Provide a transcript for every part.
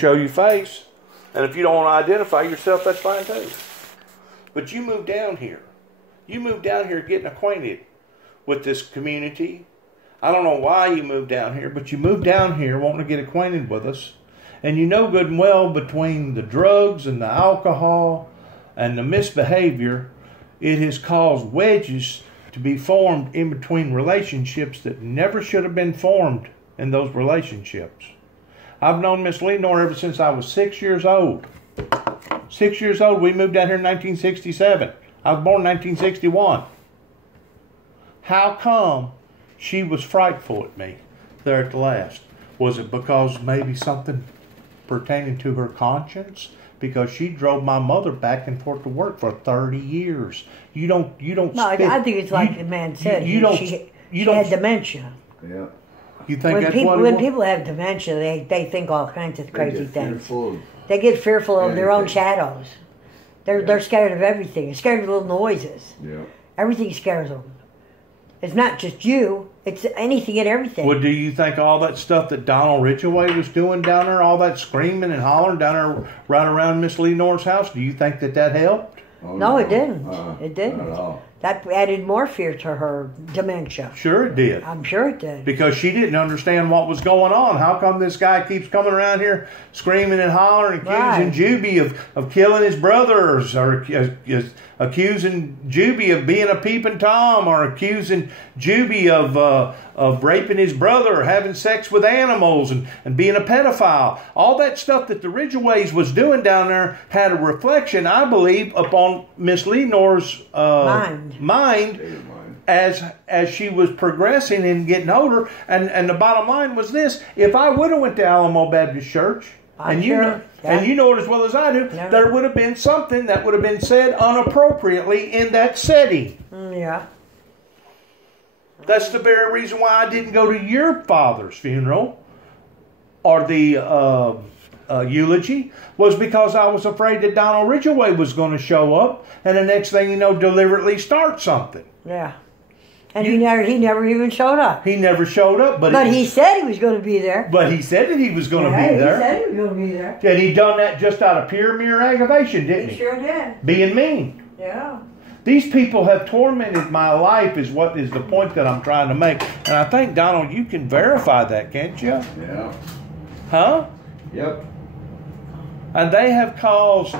show your face. And if you don't want to identify yourself, that's fine too. But you moved down here. You moved down here getting acquainted with this community. I don't know why you moved down here, but you moved down here wanting to get acquainted with us. And you know good and well between the drugs and the alcohol and the misbehavior, it has caused wedges to be formed in between relationships that never should have been formed in those relationships. I've known Miss Lenore ever since I was 6 years old. 6 years old. We moved down here in 1967. I was born in 1961. How come she was frightful at me there at the last? Was it because maybe something pertaining to her conscience? Because she drove my mother back and forth to work for 30 years. You don't. No, I think it's like the man said. She had dementia. Yeah. You think when people have dementia, they think all kinds of crazy things. They get fearful of their own shadows. They're scared of everything. They're scared of little noises. Yeah. Everything scares them. It's not just you. It's anything and everything. Well, do you think all that stuff that Donald Ridgway was doing down there, all that screaming and hollering down there right around Miss Lenore's house, do you think that helped? Oh, no, it didn't. It didn't. Not at all. That added more fear to her dementia. Sure it did. I'm sure it did. Because she didn't understand what was going on. How come this guy keeps coming around here screaming and hollering, accusing Juby of killing his brothers, or accusing Juby of being a peeping Tom, or accusing Juby of raping his brother, or having sex with animals, and being a pedophile. All that stuff that the Ridgways was doing down there had a reflection, I believe, upon Miss Lenore's mind as she was progressing and getting older. And the bottom line was this: if I would have went to Alamo Baptist Church, and you know it as well as I do, there would have been something that would have been said inappropriately in that setting. Yeah. That's the very reason why I didn't go to your father's funeral or the eulogy, was because I was afraid that Donald Ridgway was going to show up and the next thing you know, deliberately start something. Yeah. And he never even showed up. He never showed up. But he said he was going to be there. But he said that he was going to be there. He said he was going to be there. And he done that just out of pure mere aggravation, didn't he? He sure did. Being mean. Yeah. These people have tormented my life is what is the point that I'm trying to make. And I think, Donald, you can verify that, can't you? Yeah. Huh? Yep. And they have caused,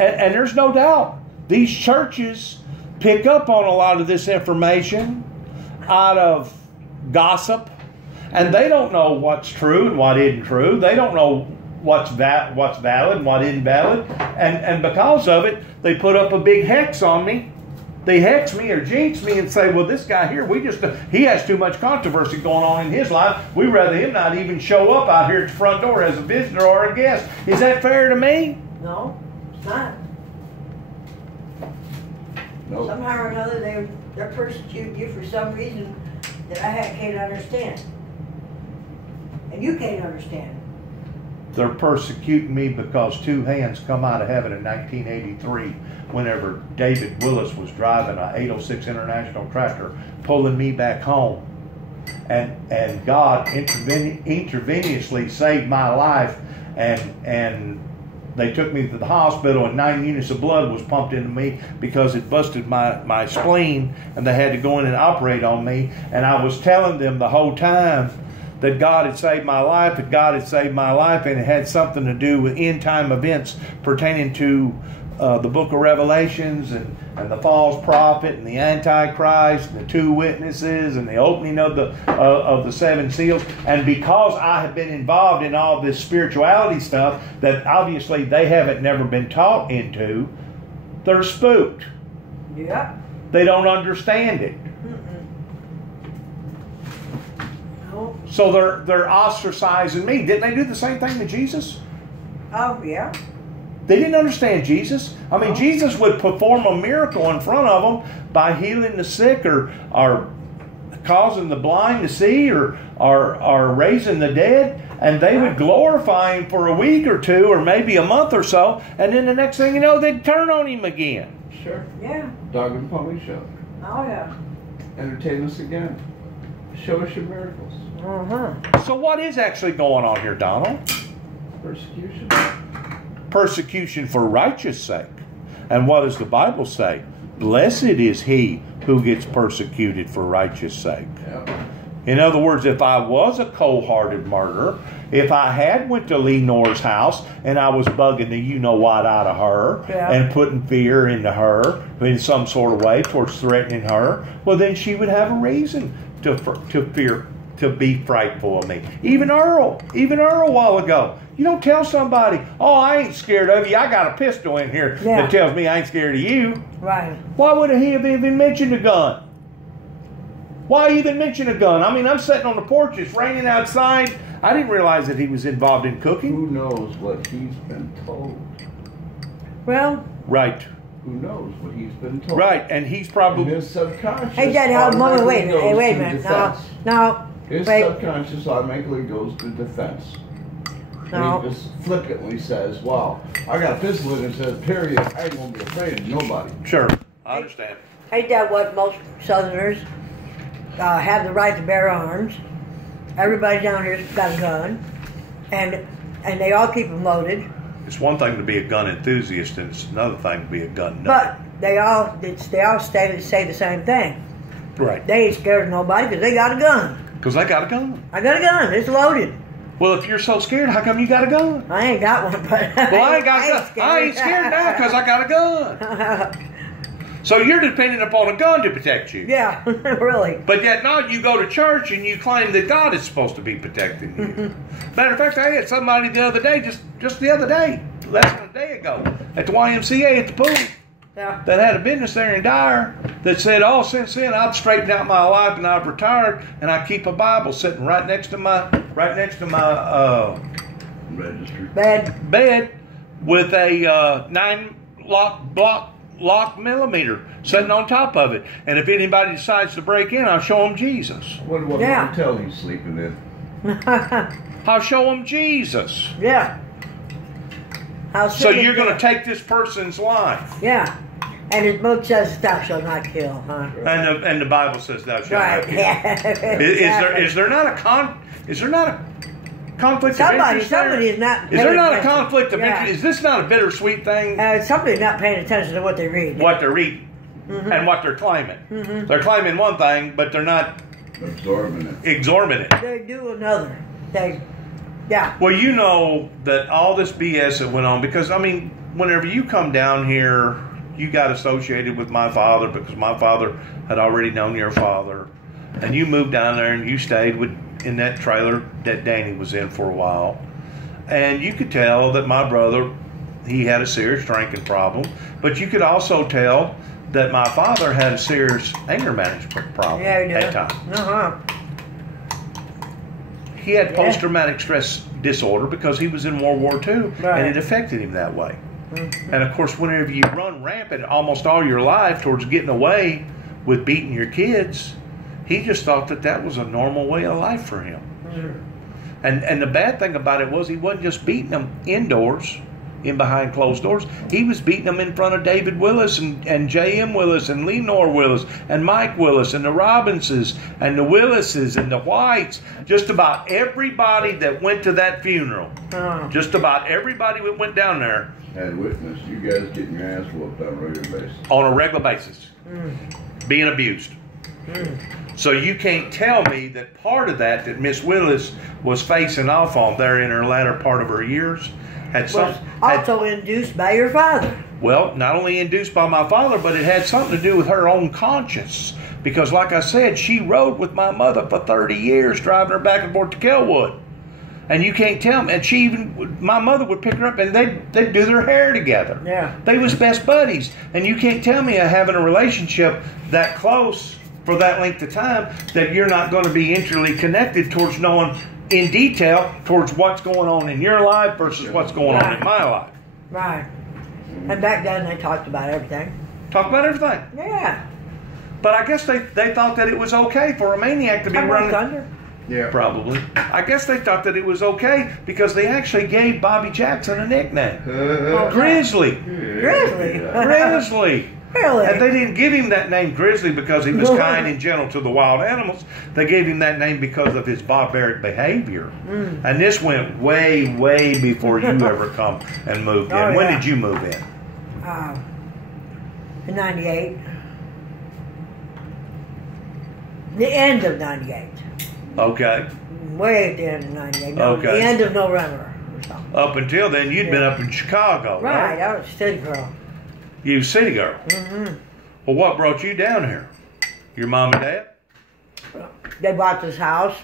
and there's no doubt, these churches pick up on a lot of this information out of gossip, and they don't know what's true and what isn't true. They don't know what's valid and what isn't valid, and because of it, they put up a big hex on me. They hex me or jinx me and say, well, this guy here, he has too much controversy going on in his life. We'd rather him not even show up out here at the front door as a visitor or a guest. Is that fair to me? No, it's not. Nope. Somehow or another, they're persecuting you for some reason that I can't understand. And you can't understand. They're persecuting me because two hands come out of heaven in 1983 whenever David Willis was driving an 806 International tractor pulling me back home. And God intravenously saved my life, and they took me to the hospital, and 9 units of blood was pumped into me because it busted my spleen, and they had to go in and operate on me. And I was telling them the whole time that God had saved my life, and it had something to do with end-time events pertaining to the book of Revelations and the false prophet and the Antichrist and the two witnesses and the opening of the seven seals. And because I have been involved in all this spirituality stuff that obviously they haven't never been taught into, they're spooked. Yeah. They don't understand it. So they're ostracizing me. Didn't they do the same thing to Jesus? Oh, yeah. They didn't understand Jesus. I mean, Jesus would perform a miracle in front of them by healing the sick or causing the blind to see or raising the dead. And they would glorify him for a week or two or maybe a month or so. And then the next thing you know, they'd turn on him again. Sure. Yeah. Dog and pony show. Oh, yeah. Entertain us again. Show us your miracles. So what is actually going on here, Donald? Persecution. Persecution for righteous sake. And what does the Bible say? Blessed is he who gets persecuted for righteous sake. Yep. In other words, if I was a cold-hearted murderer, if I had went to Lenore's house and I was bugging the you-know-what out of her and putting fear into her in some sort of way towards threatening her, well, then she would have a reason to fear, to be frightful of me. Even Earl a while ago. You don't tell somebody, oh, I ain't scared of you. I got a pistol in here that tells me I ain't scared of you. Right. Why would he have even mentioned a gun? Why even mention a gun? I mean, I'm sitting on the porch. It's raining outside. I didn't realize that he was involved in cooking. Who knows what he's been told? Well. Right. Who knows what he's been told? Right, and he's probably... And his subconscious... Hey, Daddy, wait a minute. No. His subconscious automatically goes to defense. No. And he just flippantly says, well, I got a pistol in it that says, period, I ain't going to be afraid of nobody. Sure, I understand. Ain't that what most Southerners have the right to bear arms? Everybody down here's got a gun, and they all keep them loaded. It's one thing to be a gun enthusiast, and it's another thing to be a gun nut. But they all say the same thing. Right. They ain't scared of nobody because they got a gun. Because I got a gun. I got a gun. It's loaded. Well, if you're so scared, how come you got a gun? I ain't got one, but well, I ain't scared now because I got a gun. So you're dependent upon a gun to protect you. Yeah, really. But yet now you go to church and you claim that God is supposed to be protecting you. Matter of fact, I had somebody the other day, just the other day, less than a day ago, at the YMCA at the pool, that had a business there in Dyer that said, oh, since then I've straightened out my life and I've retired and I keep a Bible sitting right next to my registry bed with a 9 lock millimeter sitting on top of it. And if anybody decides to break in, I'll show them Jesus. I wonder what hotel he's sleeping in. I'll show them Jesus. Yeah. So you're going to take this person's life. Yeah. And his book says, thou shalt not kill, huh? And the Bible says, thou shalt not kill. Yeah. Is there not a conflict of interest? Somebody is not. Is there not a conflict of interest? Is this not a bittersweet thing? Somebody's not paying attention to what they read. What they're reading and what they're claiming. Mm-hmm. They're claiming one thing, but they're not exorbitant. They do another. Well, you know that all this BS that went on, because, I mean, whenever you come down here, you got associated with my father because my father had already known your father. And you moved down there and you stayed in that trailer that Danny was in for a while. And you could tell that my brother, he had a serious drinking problem. But you could also tell that my father had a serious anger management problem at times. He had post-traumatic stress disorder because he was in World War II, and it affected him that way. Mm-hmm. And of course, whenever you run rampant almost all your life towards getting away with beating your kids, he just thought that was a normal way of life for him. Mm-hmm. And the bad thing about it was he wasn't just beating them indoors, in behind closed doors. He was beating them in front of David Willis and J.M. Willis and Lenore Willis and Mike Willis and the Robbinses and the Willises and the Whites. Just about everybody that went to that funeral. Just about everybody that went down there had witnessed you guys getting your ass whooped on a regular basis. On a regular basis. Being abused. So you can't tell me that part of that Miss Willis was facing off on there in her latter part of her years was also induced by your father. Well, not only induced by my father, but it had something to do with her own conscience. Because like I said, she rode with my mother for 30 years, driving her back and forth to Kelwood. And you can't tell me. And my mother would pick her up and they'd do their hair together. Yeah. They was best buddies. And you can't tell me having a relationship that close for that length of time that you're not going to be intimately connected towards knowing in detail towards what's going on in your life versus what's going on in my life. Right. And back then they talked about everything. Talked about everything? Yeah. But I guess they thought that it was okay for a maniac to be running. Thunder. Yeah. Probably. I guess they thought that it was okay because they actually gave Bobby Jackson a nickname. Grizzly. Grizzly. Grizzly. Really? And they didn't give him that name Grizzly because he was kind and gentle to the wild animals. They gave him that name because of his barbaric behavior. And this went way, way before you ever come and moved in. Oh, When yeah. did you move in? In 98. The end of 98. Okay. Way at the end of 98. No, Okay. the end of November or something. Up until then, you'd been up in Chicago, Right, right? I was a city girl. You was a city girl. Well, what brought you down here? Your mom and dad? They bought this house.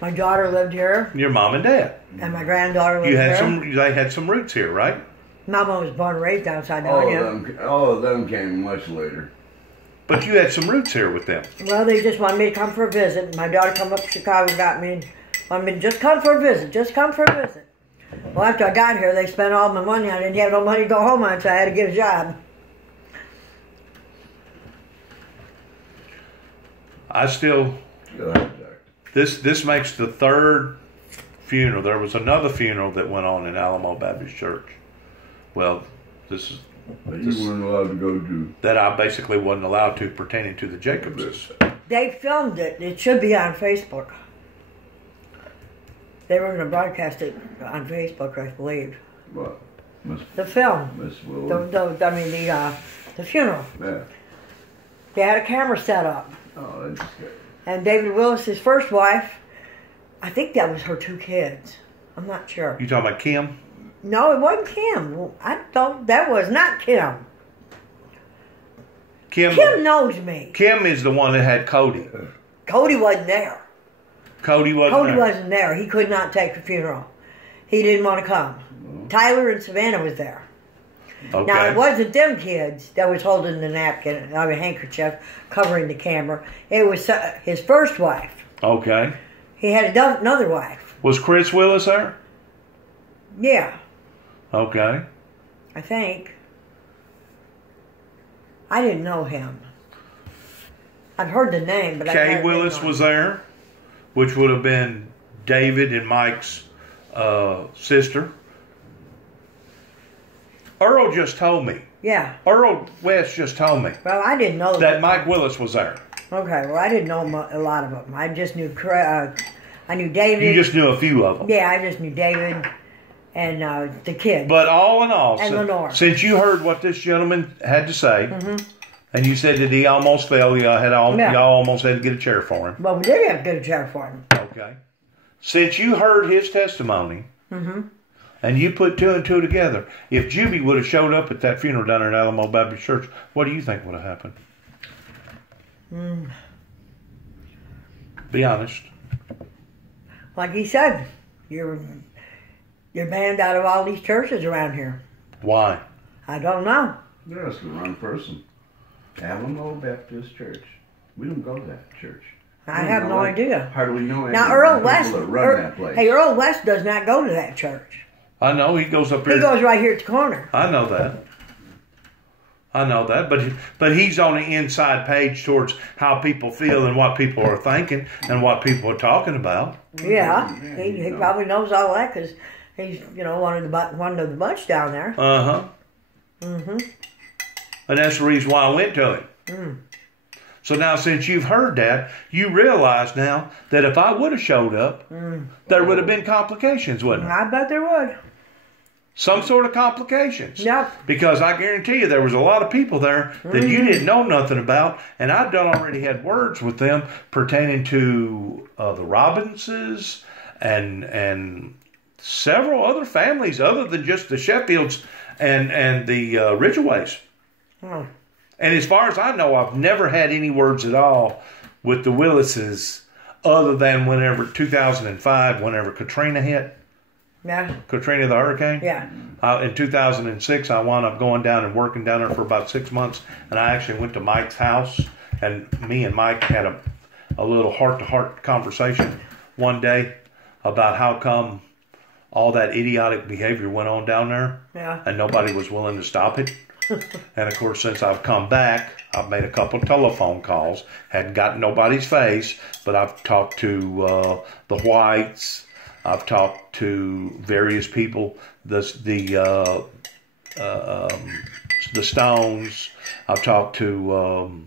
My daughter lived here, Your mom and dad. and my granddaughter lived You had here. they had some roots here, right? Mama was born and raised outside All Donia. of them came much later. But you had some roots here with them. Well, they just wanted me to come for a visit. My daughter come up to Chicago and got me. Wanted me to just come for a visit. Just come for a visit. Well, after I got here, they spent all my money. I didn't have no money to go home on, so I had to get a job. I still... Go ahead, Jack. This makes the third funeral. There was another funeral that went on in Alamo Baptist Church. Well, this is... But you weren't allowed to go to. That I basically wasn't allowed to pertaining to the Jacobses. They filmed it. It should be on Facebook. They were going to broadcast it on Facebook, I believe. What? The film. Miss Willis. The funeral. Yeah. They had a camera set up. Oh, that's good. And David Willis's first wife, I think that was her 2 kids. I'm not sure. You talking about Kim? No, it wasn't Kim. That was not Kim. Kim knows me. Kim is the one that had Cody. Cody wasn't there. Cody wasn't there. He could not take the funeral. He didn't want to come. Tyler and Savannah was there. Okay. Now, it wasn't them kids that was holding the napkin, a handkerchief, covering the camera. It was his first wife. Okay. He had another wife. Was Chris Willis there? Yeah, Okay. I think. I didn't know him. I've heard the name, but Kay Willis was there, which would have been David and Mike's sister. Earl just told me. Yeah. Earl West just told me Well, I didn't know that Mike Willis was there. Okay, well, I didn't know a lot of them. I just knew I knew David. You just knew a few of them. Yeah, I just knew David and the kids. But all in all, And Lenore. since you heard what this gentleman had to say, and you said that he almost fell, y'all almost had to get a chair for him. Well, we did have to get a chair for him. Okay. Since you heard his testimony, and you put 2 and 2 together, if Juby would have showed up at that funeral down at Alamo Baptist Church, what do you think would have happened? Be honest. Like he said, you're banned out of all these churches around here. Why? I don't know. You're asking the wrong person. Alamo Baptist Church. We don't go to that church. I have no idea. How do we know any Now, of the Earl people West, that run that place? hey, Earl West does not go to that church. I know he goes up here. He goes right here at the corner. I know that. But he's on the inside page towards how people feel and what people are thinking and what people are talking about. Yeah, he probably knows all that because he's one of the bunch down there. And that's the reason why I went to him. So now, since you've heard that, you realize now that if I would have showed up, there would have been complications, wouldn't there? I bet there would. Some sort of complications. Yep. Because I guarantee you there was a lot of people there that you didn't know nothing about, and I'd already had words with them pertaining to the Robbinses and several other families other than just the Sheffields and the Ridgeways. Oh. And as far as I know, I've never had any words at all with the Willises other than 2005, whenever Katrina hit. Yeah. Katrina the hurricane? Yeah. In 2006, I wound up going down and working down there for about 6 months. And I actually went to Mike's house. And me and Mike had a little heart-to-heart conversation one day about how come all that idiotic behavior went on down there. Yeah. And nobody was willing to stop it. And, of course, since I've come back, I've made a couple of telephone calls. Hadn't gotten nobody's face, but I've talked to the Whites. I've talked to various people, the the Stones. I've talked to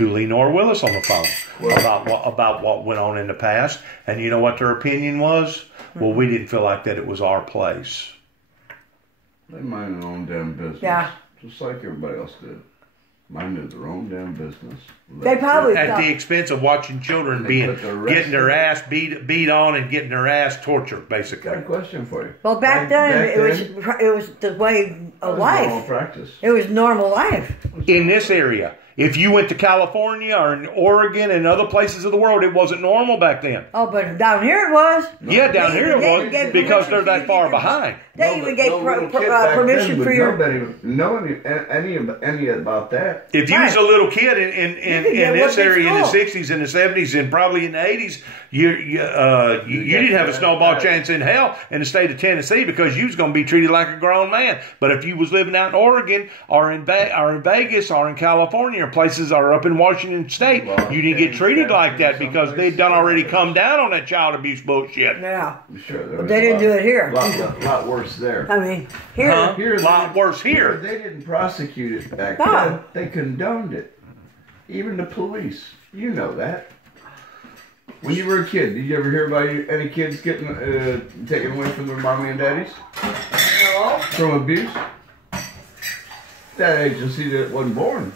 Lenore Willis on the phone about what went on in the past, and you know what their opinion was? Well, we didn't feel like that it was our place. They mind their own damn business. Yeah. Just like everybody else did. Minded their own damn business. They probably at the expense of watching children getting their ass beat on and getting their ass tortured, basically. Got a question for you. Well, back then it was the way of life. Normal practice. It was normal life. In this area, if you went to California or in Oregon and other places of the world, it wasn't normal back then. Oh, but down here it was. Yeah, down here it was because they're that far behind. They even gave permission for your. Nobody know any about that. If you was a little kid in this area in the 60s and the 70s and probably in the 80s, you didn't have a snowball chance in hell in the state of Tennessee because you was going to be treated like a grown man. But if you was living out in Oregon or in Vegas or in California or places or up in Washington State, you didn't get treated like that because they'd done already come down on that child abuse bullshit. Yeah. Sure, but they didn't do it here. A lot worse there. I mean, here. Here a lot worse here. They didn't prosecute it back then. They condoned it. Even the police. You know that. When you were a kid, did you ever hear about any kids getting taken away from their mommy and daddies? No. From abuse? That agency that wasn't born.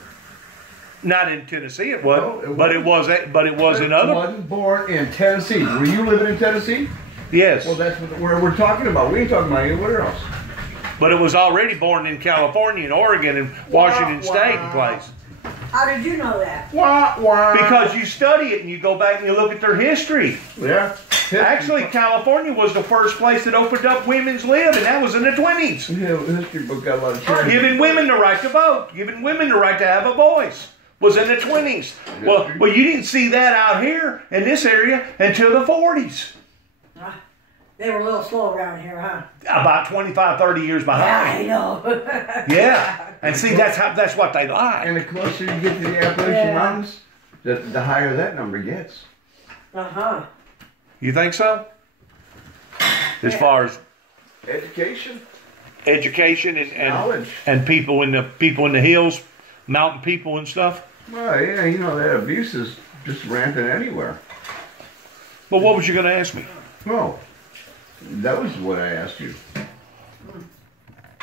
Not in Tennessee, it wasn't. But it was in other. It wasn't born in Tennessee. Were you living in Tennessee? Yes. Well, that's where we're talking about. We ain't talking about anywhere else. But it was already born in California and Oregon and Washington State and place. How did you know that? Because you study it and you go back and you look at their history. Yeah. Actually, California was the first place that opened up women's lib, and that was in the 20s. Yeah, the history book got a lot of change. Giving women the right to vote, giving women the right to have a voice, was in the 20s. Well, you didn't see that out here in this area until the 40s. They were a little slow around here, huh? About 25, 30 years behind. Yeah, I know. Yeah. And see, that's what they like. And the closer you get to the Appalachian Mountains, the higher that number gets. Uh-huh. You think so? As far as education and knowledge and people in the hills, mountain people and stuff. Well, yeah, you know that abuse is just rampant anywhere. Well, what was you going to ask me? No, that was what I asked you.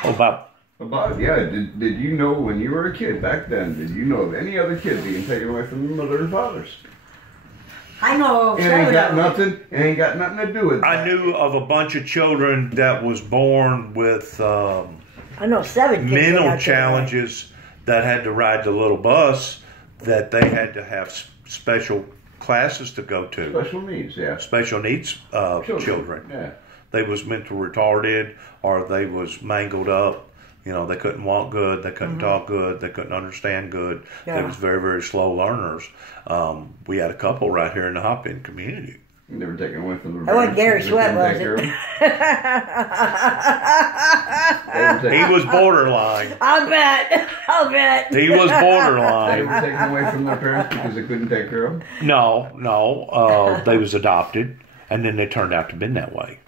About yeah. Did you know when you were a kid back then? Did you know of any other kid being taken away from their mother and fathers? I know. It ain't got nothing. It ain't got nothing to do with that. I knew of a bunch of children that was born with I know 7 kids mental challenges that had to ride the little bus that they had to have special classes to go to. Special needs, yeah. Special needs children. Yeah. They was mental retarded or they was mangled up. You know, they couldn't walk good, they couldn't talk good, they couldn't understand good. Yeah. They was very, very slow learners. We had a couple right here in the Hopin community. They were taken away from the That wasn't Gary Sweat, was it? He was borderline. I'll bet. He was borderline. They were taken away from their parents because they couldn't take care of them? No. They was adopted, and then they turned out to have been that way.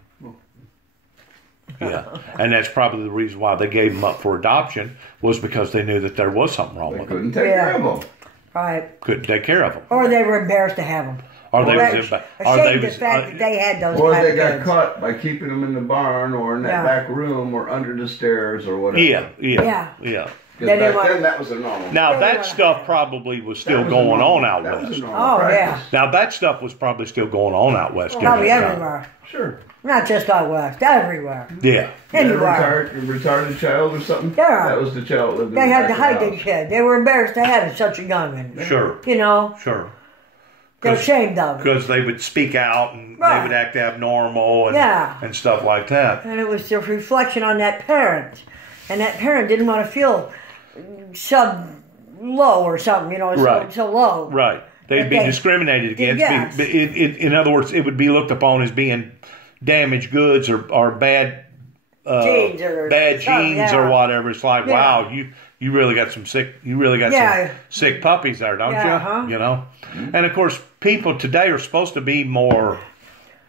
Yeah, and that's probably the reason why they gave them up for adoption was because they knew that there was something wrong with them. Couldn't take care of them. Right. Couldn't take care of them. Or they were embarrassed to have them. Or they was ashamed of the fact that they had those. Or kind they of got kids. caught by keeping them in the barn or in that back room or under the stairs or whatever. Yeah. Because back then that was a normal. Now that stuff probably was still going on out west. Now that stuff was probably still going on out west. Probably everywhere. Sure. Not just out west, everywhere. Yeah. Anywhere. A retarded child or something? Yeah. That was the child that lived in They had to the hide the kid. They were embarrassed to have such a young one. Sure. You know? Sure. They're ashamed of it. Because they would speak out and they would act abnormal and stuff like that. And it was a reflection on that parent. And that parent didn't want to feel low or something, you know, so low. Right. They'd be discriminated against. Yes. In other words, it would be looked upon as being damaged goods or bad genes or whatever. It's like, wow, you really got some sick some sick puppies there, don't you? Uh-huh. You know? And of course, people today are supposed to be more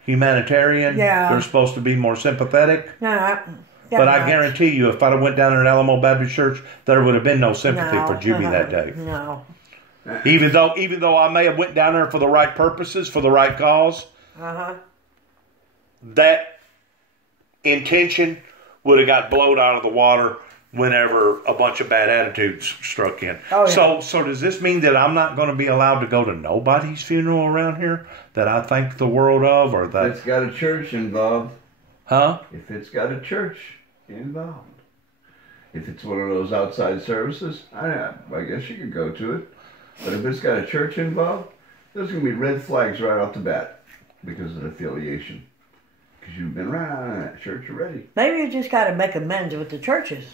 humanitarian. Yeah. They're supposed to be more sympathetic. Yeah, But I guarantee you, if I'd have went down there at Alamo Baptist Church, there would have been no sympathy for Jimmy that day. No. Even though I may have went down there for the right purposes, for the right cause, that intention would have got blown out of the water whenever a bunch of bad attitudes struck in. Oh, yeah. So does this mean that I'm not going to be allowed to go to nobody's funeral around here that I think the world of, or that it's got a church involved? Huh? If it's got a church involved. If it's one of those outside services, I guess you could go to it. But if it's got a church involved, there's going to be red flags right off the bat because of the affiliation. Because you've been around that church already. Maybe you just got to make amends with the churches.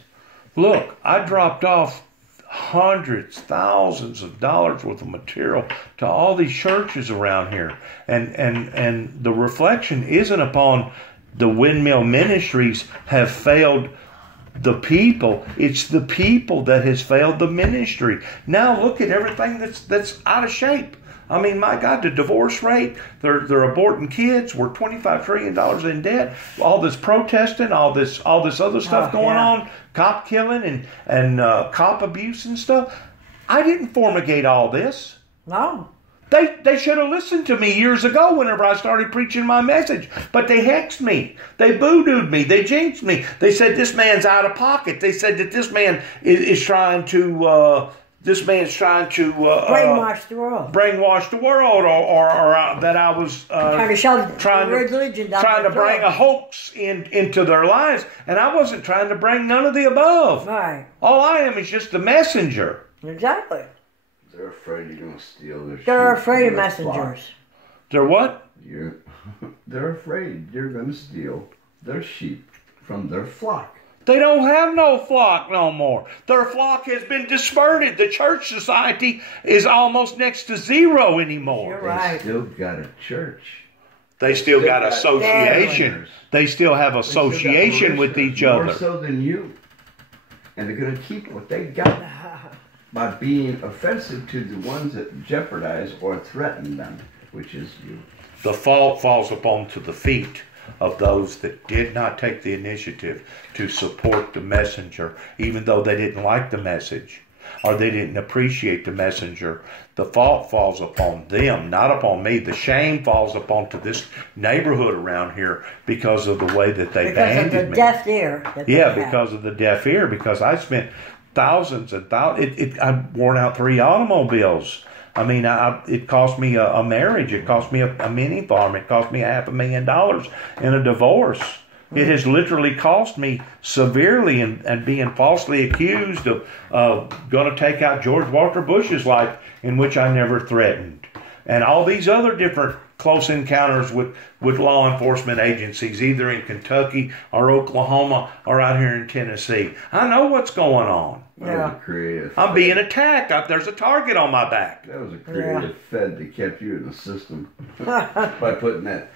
Look, I dropped off hundreds, thousands of dollars worth of material to all these churches around here. And the reflection isn't upon the windmill ministries have failed the people. It's the people that has failed the ministry. Now look at everything that's out of shape. I mean, my God, the divorce rate, they're aborting kids. We're $25 trillion in debt. All this protesting, all this other stuff going on, cop killing and cop abuse and stuff. I didn't formulate all this. No. They should have listened to me years ago whenever I started preaching my message. But they hexed me. They voodooed me. They jinxed me. They said this man's out of pocket. They said that this man is trying to... brainwash the world. Brainwash the world, or that I was trying to shove religion down trying to bring a hoax into their lives, and I wasn't trying to bring none of the above. Right. All I am is just the messenger. Exactly. They're afraid you're going to steal their sheep. They're afraid of messengers. They're what? They're afraid you're going to steal their sheep from their flock. They don't have no flock no more. Their flock has been dispersed. The church society is almost next to zero anymore. You're right. They still got a church. They still got association. They still have association with each other. More so than you. And they're going to keep what they got by being offensive to the ones that jeopardize or threaten them, which is you. The fault falls upon to the feet of those that did not take the initiative to support the messenger, even though they didn't like the message or they didn't appreciate the messenger. The fault falls upon them, not upon me. The shame falls upon to this neighborhood around here because of the way that they banded me. Because of the deaf ear. Because of the deaf ear. Because I spent thousands and thousands. I've worn out 3 automobiles. I mean, it cost me a marriage. It cost me a mini farm. It cost me $500,000 in a divorce. It has literally cost me severely, and being falsely accused of going to take out George Walker Bush's life, in which I never threatened. And all these other different close encounters with law enforcement agencies, either in Kentucky or Oklahoma or out here in Tennessee. I know what's going on. Yeah. I'm being attacked. There's a target on my back. That was a creative Fed that kept you in the system by putting that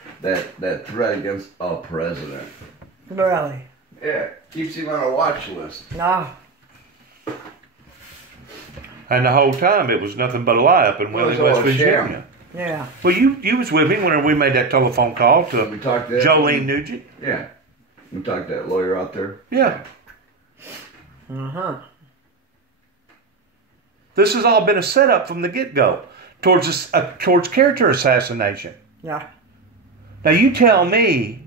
threat against a president. Really? Yeah, keeps him on a watch list. No. And the whole time it was nothing but a lie up in Wheeling, West Virginia. Yeah. Well, you was with me when we made that telephone call to Jolene Nugent. Yeah. We talked to that lawyer out there. Yeah. Uh-huh. This has all been a setup from the get-go towards character assassination. Yeah. Now you tell me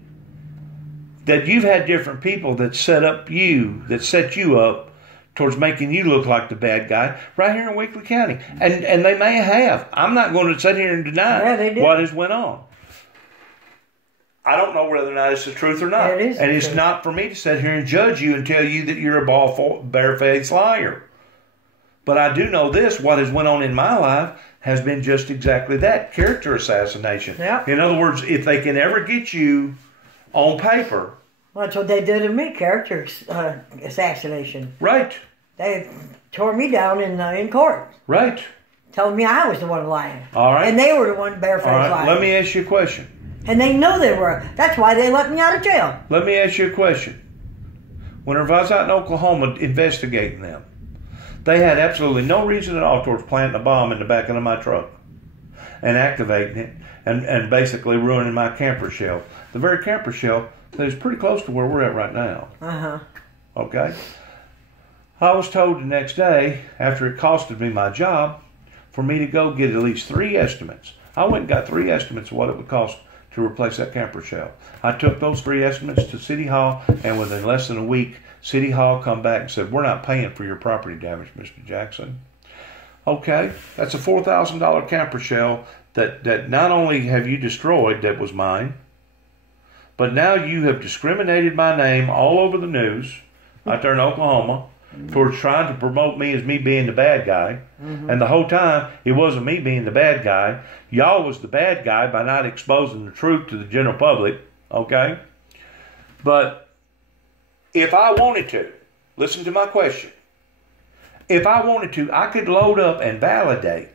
that you've had different people that set you up towards making you look like the bad guy right here in Weakley County. And they may have. I'm not going to sit here and deny what has went on. I don't know whether or not it's the truth or not. And it's not for me to sit here and judge you and tell you that you're a barefaced liar. But I do know this, what has went on in my life has been just exactly that, character assassination. Yep. In other words, if they can ever get you on paper. Well, that's what they did to me, character assassination. Right. They tore me down in court. Right. Telling me I was the one lying. All right. And they were the one barefaced lying. Let me ask you a question. And they know they were. That's why they let me out of jail. Let me ask you a question. Whenever I was out in Oklahoma investigating them, they had absolutely no reason at all towards planting a bomb in the back of my truck and activating it and basically ruining my camper shell. The very camper shell that is pretty close to where we're at right now. Uh-huh. Okay? I was told the next day, after it costed me my job, for me to go get at least 3 estimates. I went and got 3 estimates of what it would cost to replace that camper shell. I took those 3 estimates to City Hall, and within less than a week, City Hall come back and said, we're not paying for your property damage, Mr. Jackson. Okay, that's a $4,000 camper shell that not only have you destroyed, that was mine, but now you have discriminated my name all over the news out there in Oklahoma for trying to promote me as me being the bad guy. Mm-hmm. And the whole time, it wasn't me being the bad guy. Y'all was the bad guy by not exposing the truth to the general public. Okay? But if I wanted to, listen to my question. If I wanted to, I could load up and validate